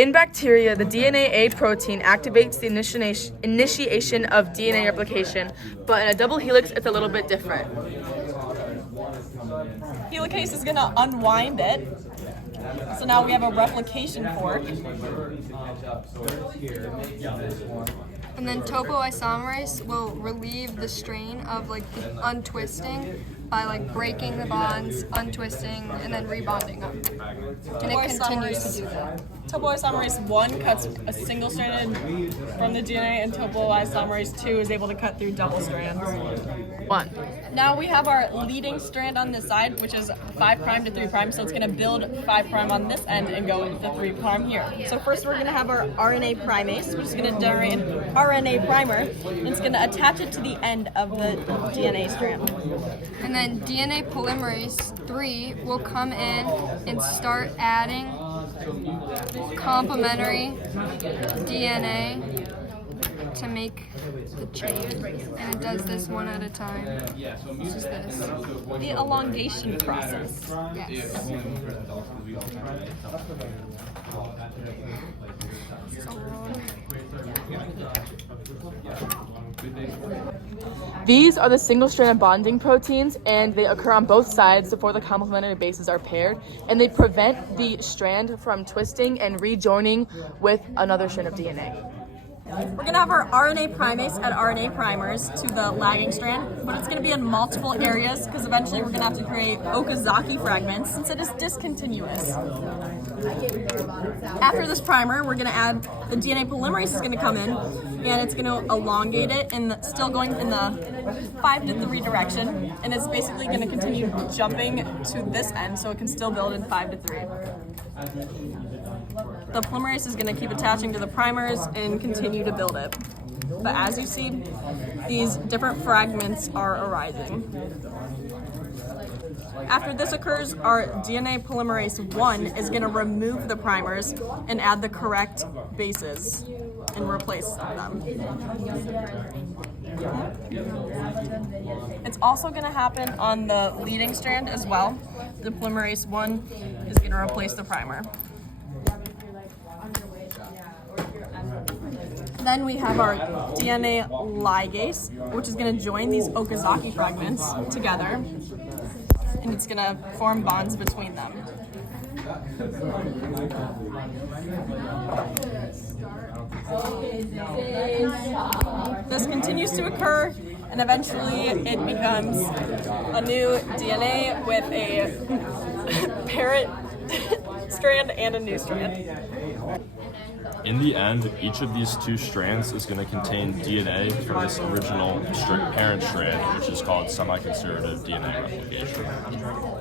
In bacteria, the DNA A protein activates the initiation of DNA replication, but in a double helix, it's a little bit different. Helicase is going to unwind it. So now we have a replication fork. And then topoisomerase will relieve the strain of the untwisting by breaking the bonds, untwisting, and then rebonding them. And it continues to do that. Topoisomerase 1 cuts a single stranded from the DNA, and topoisomerase 2 is able to cut through double strands. 1. Now we have our leading strand on this side, which is 5' to 3', so it's going to build 5' on this end and go to 3' here. So first we're going to have our RNA primase, which is going to generate an RNA primer, and it's going to attach it to the end of the DNA strand. And then DNA polymerase 3 will come in and start adding complementary DNA to make the chain, and it does this one at a time. This is this. The elongation process. Yes. So long. These are the single-stranded bonding proteins, and they occur on both sides before the complementary bases are paired, and they prevent the strand from twisting and rejoining with another strand of DNA. We're going to have our RNA primase add RNA primers to the lagging strand, but it's going to be in multiple areas because eventually we're going to have to create Okazaki fragments since it is discontinuous. After this primer, we're going to add the DNA polymerase is going to come in, and it's going to elongate it, and still going in the 5 to 3 direction, and it's basically going to continue jumping to this end so it can still build in 5 to 3. The polymerase is going to keep attaching to the primers and continue to build it. But as you see, these different fragments are arising. After this occurs, our DNA polymerase 1 is going to remove the primers and add the correct bases and replace them. It's also going to happen on the leading strand as well. The polymerase 1 is going to replace the primer. Then we have our DNA ligase, which is going to join these Okazaki fragments together, and it's going to form bonds between them. This continues to occur, and eventually it becomes a new DNA with a parent strand and a new strand. In the end, each of these two strands is going to contain DNA from this original parent strand, which is called semi-conservative DNA replication.